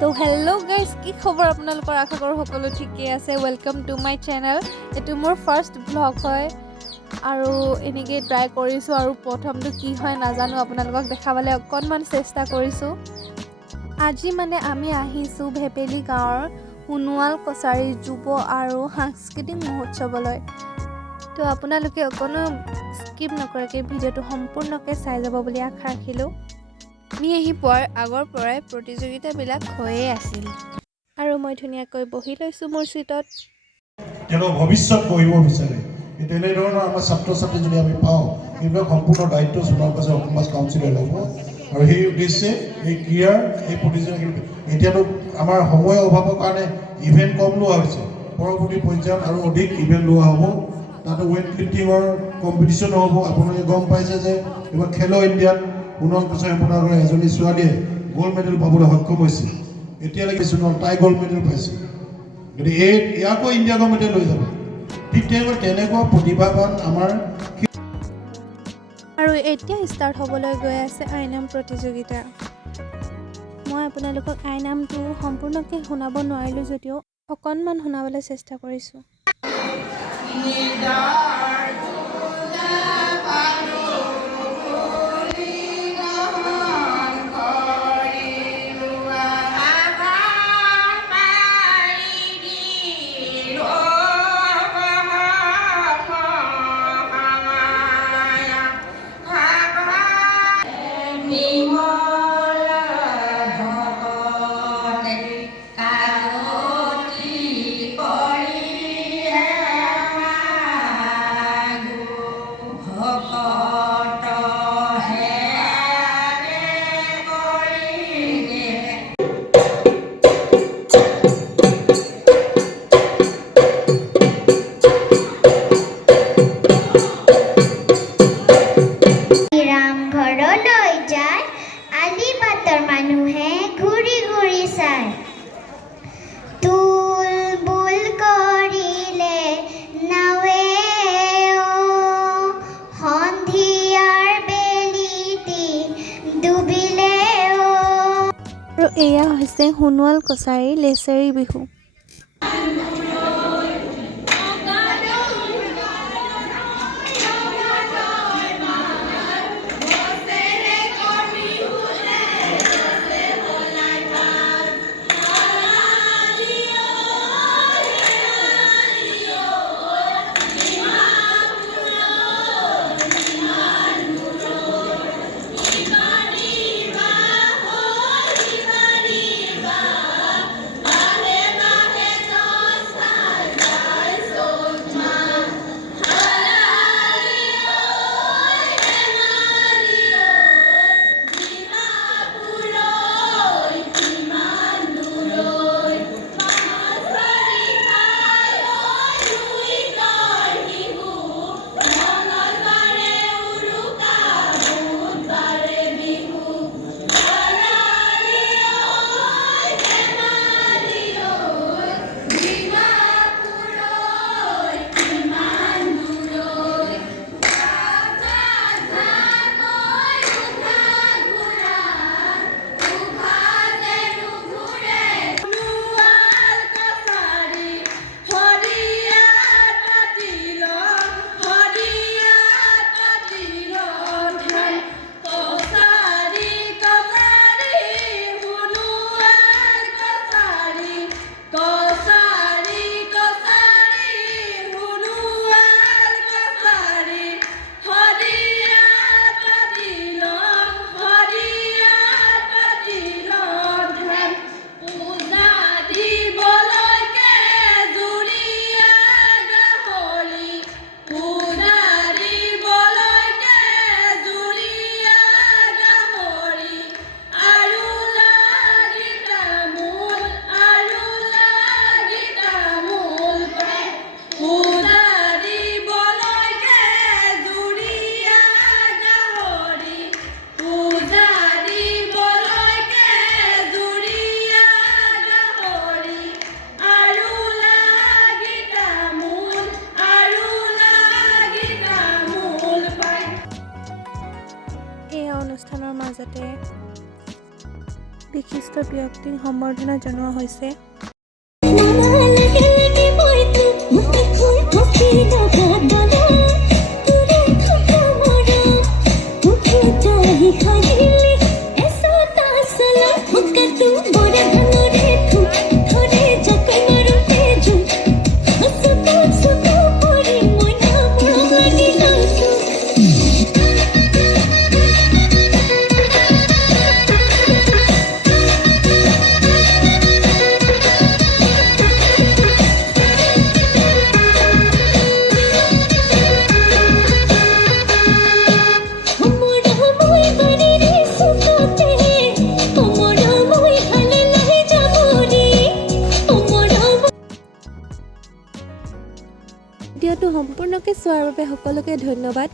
তো hello' guys, কি খবৰ আপোনালোকৰ? আশা কৰোঁ সকলো ঠিকেই আছে। Welcome to my channel. এইটো মোৰ ফাৰ্ষ্ট ব্লগ হয় আৰু এনেকৈ ট্ৰাই কৰিছোঁ আৰু প্ৰথমটো কি হয় নাজানো, আপোনালোকক দেখাবলৈ অকণমান চেষ্টা কৰিছোঁ। আজি মানে আমি আহিছোঁ ভেপেলি গাঁৱৰ সোণোৱাল কছাৰী যুৱ আৰু সাংস্কৃতিক মহোৎসৱলৈ। তো আপোনালোকে অকণো স্কিপ নকৰাকৈ ভিডিঅ'টো সম্পূৰ্ণকৈ চাই যাব বুলি আশা ৰাখিলোঁ। আমি আহি পোৱাৰ আগৰ পৰাই প্ৰতিযোগিতাবিলাক হৈয়ে আছিল আৰু মই ধুনীয়াকৈ বহি লৈছোঁ মোৰ চিটত। তেওঁলোক ভৱিষ্যত গঢ়িব বিচাৰে, তেনেধৰণৰ আমাৰ ছাত্ৰ ছাত্ৰী যদি আমি পাওঁ, এইবিলাক সম্পূৰ্ণ দায়িত্ব চোৱাৰ পাছত অসম কাউন্সিলে ল'ব আৰু সেই উদ্দেশ্যে এই ক্ৰীড়াৰ এই প্ৰতিযোগিতা এতিয়াতো আমাৰ সময়ৰ অভাৱৰ কাৰণে ইভেণ্ট কম লোৱা হৈছে। পৰৱৰ্তী পৰ্যায়ত আৰু অধিক ইভেণ্ট লোৱা হ'ব। তাতে ৱেইট লিফটিঙৰ কম্পিটিশ্যন হ'ব। আপোনালোকে গম পাইছে যে এইবাৰ খেলো ইণ্ডিয়াত সোণোৱাল কছাৰী সম্প্ৰদায়ৰ এজনী ছোৱালীয়ে গ'ল্ড মেডেল পাবলৈ সক্ষম হৈছে। এতিয়ালৈকে তাই গ'ল্ড মেডেল পাইছে। গতিকে ইয়াকো ইণ্ডিয়া গভৰ্ণমেণ্টে লৈ যাব। ঠিক তেনেকুৱা প্ৰতিভাৱান আমাৰ। আৰু এতিয়া ষ্টাৰ্ট হ'বলৈ গৈ আছে আইনাম প্ৰতিযোগিতা। মই আপোনালোকক আইনামটো সম্পূৰ্ণকৈ শুনাব নোৱাৰিলোঁ যদিও অকণমান শুনাবলৈ চেষ্টা কৰিছোঁ। মানুহে ঘূৰি ঘূৰি চায়, তুলবুল কৰিলে নাৱে সন্ধিয়াৰ বেলিটি ডুবিলে। আৰু এয়া হৈছে সোণোৱাল কছাৰী লেছেৰি বিহু। অনুষ্ঠানৰ মাজতে বিশিষ্ট ব্যক্তিক সম্বৰ্ধনা জনোৱা হৈছে। ভিডিঅ'টো সম্পূৰ্ণকৈ চোৱাৰ বাবে সকলোকে ধন্যবাদ।